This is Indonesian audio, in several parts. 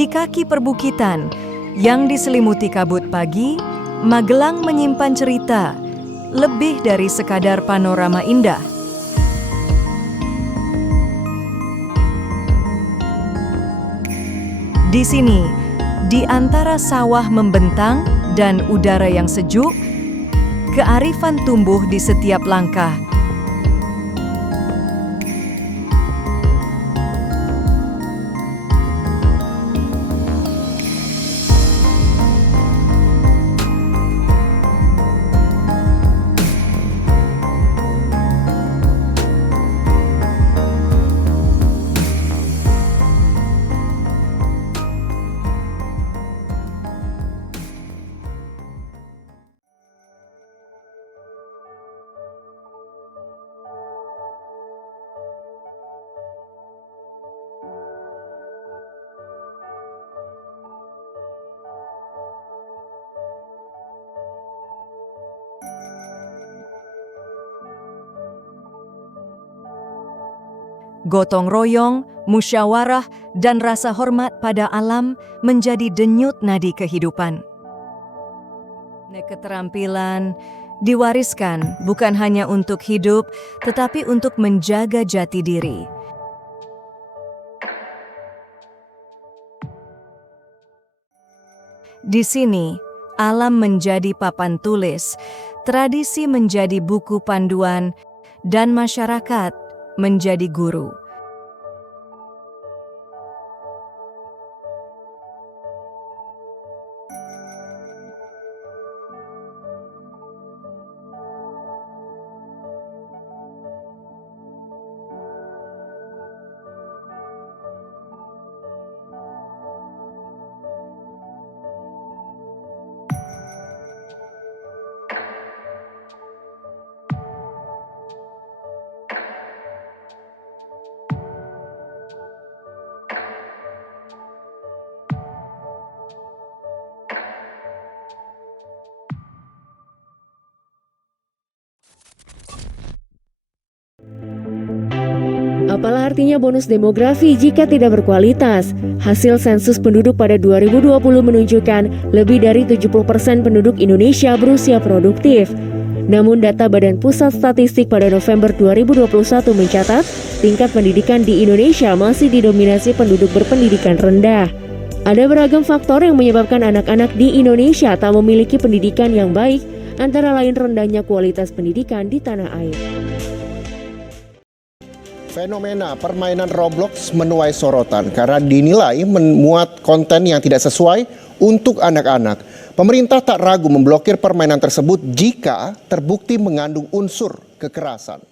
Di kaki perbukitan yang diselimuti kabut pagi, Magelang menyimpan cerita lebih dari sekadar panorama indah. Di sini, di antara sawah membentang dan udara yang sejuk, kearifan tumbuh di setiap langkah. Gotong royong, musyawarah, dan rasa hormat pada alam menjadi denyut nadi kehidupan. Keterampilan diwariskan bukan hanya untuk hidup, tetapi untuk menjaga jati diri. Di sini, alam menjadi papan tulis, tradisi menjadi buku panduan, dan masyarakat menjadi guru. Apalah artinya bonus demografi jika tidak berkualitas? Hasil sensus penduduk pada 2020 menunjukkan lebih dari 70% penduduk Indonesia berusia produktif. Namun data Badan Pusat Statistik pada November 2021 mencatat tingkat pendidikan di Indonesia masih didominasi penduduk berpendidikan rendah. Ada beragam faktor yang menyebabkan anak-anak di Indonesia tak memiliki pendidikan yang baik, antara lain rendahnya kualitas pendidikan di tanah air. Fenomena permainan Roblox menuai sorotan karena dinilai memuat konten yang tidak sesuai untuk anak-anak. Pemerintah tak ragu memblokir permainan tersebut jika terbukti mengandung unsur kekerasan.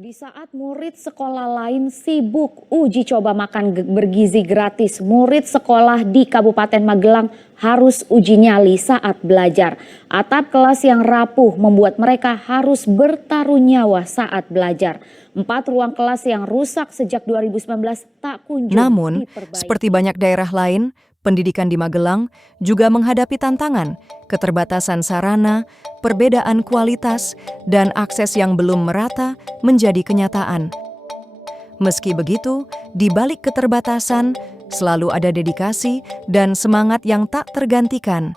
Di saat murid sekolah lain sibuk uji coba makan bergizi gratis, murid sekolah di Kabupaten Magelang harus uji nyali saat belajar. Atap kelas yang rapuh membuat mereka harus bertaruh nyawa saat belajar. 4 ruang kelas yang rusak sejak 2019 tak kunjung Namun, diperbaiki. seperti banyak daerah lain, pendidikan di Magelang juga menghadapi tantangan, keterbatasan sarana, perbedaan kualitas, dan akses yang belum merata menjadi kenyataan. Meski begitu, di balik keterbatasan, selalu ada dedikasi dan semangat yang tak tergantikan.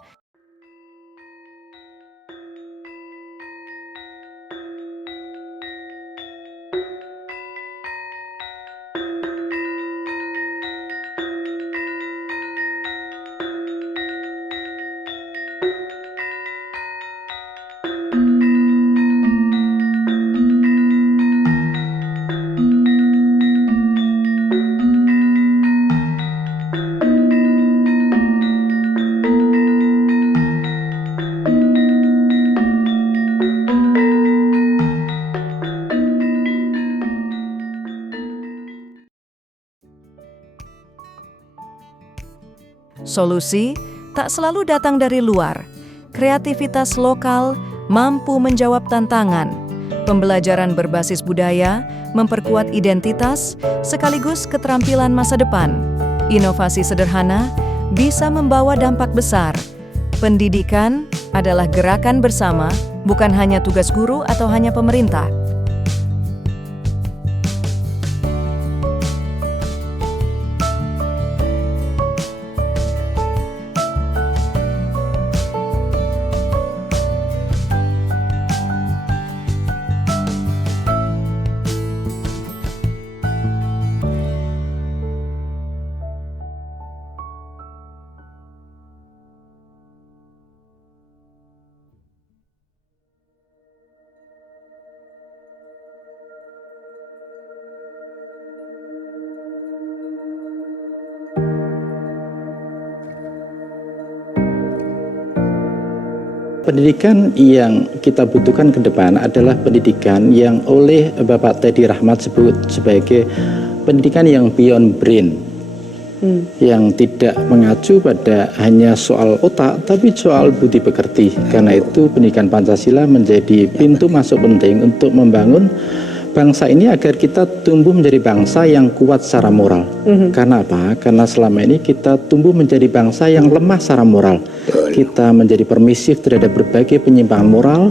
Solusi tak selalu datang dari luar. Kreativitas lokal mampu menjawab tantangan. Pembelajaran berbasis budaya memperkuat identitas sekaligus keterampilan masa depan. Inovasi sederhana bisa membawa dampak besar. Pendidikan adalah gerakan bersama, bukan hanya tugas guru atau hanya pemerintah. Pendidikan yang kita butuhkan ke depan adalah pendidikan yang oleh Bapak Teddy Rahmat sebut sebagai pendidikan yang beyond brain, yang tidak mengacu pada hanya soal otak, tapi soal budi pekerti. Karena itu pendidikan Pancasila menjadi pintu masuk penting untuk membangun bangsa ini agar kita tumbuh menjadi bangsa yang kuat secara moral. Karena apa? Karena selama ini kita tumbuh menjadi bangsa yang lemah secara moral. Kita menjadi permisif terhadap berbagai penyimpangan moral.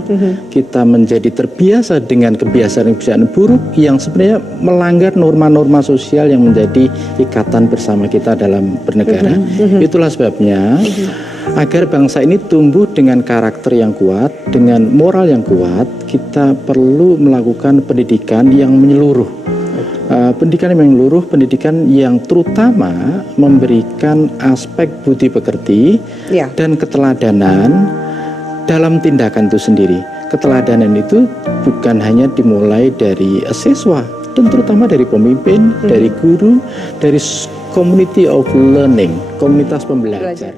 Kita menjadi terbiasa dengan kebiasaan-kebiasaan buruk yang sebenarnya melanggar norma-norma sosial yang menjadi ikatan bersama kita dalam bernegara. Itulah sebabnya agar bangsa ini tumbuh dengan karakter yang kuat, dengan moral yang kuat, kita perlu melakukan pendidikan yang menyeluruh. Pendidikan yang menyeluruh, pendidikan yang terutama memberikan aspek budi pekerti dan keteladanan dalam tindakan itu sendiri. Keteladanan itu bukan hanya dimulai dari siswa, dan terutama dari pemimpin, dari guru, dari community of learning, komunitas pembelajar.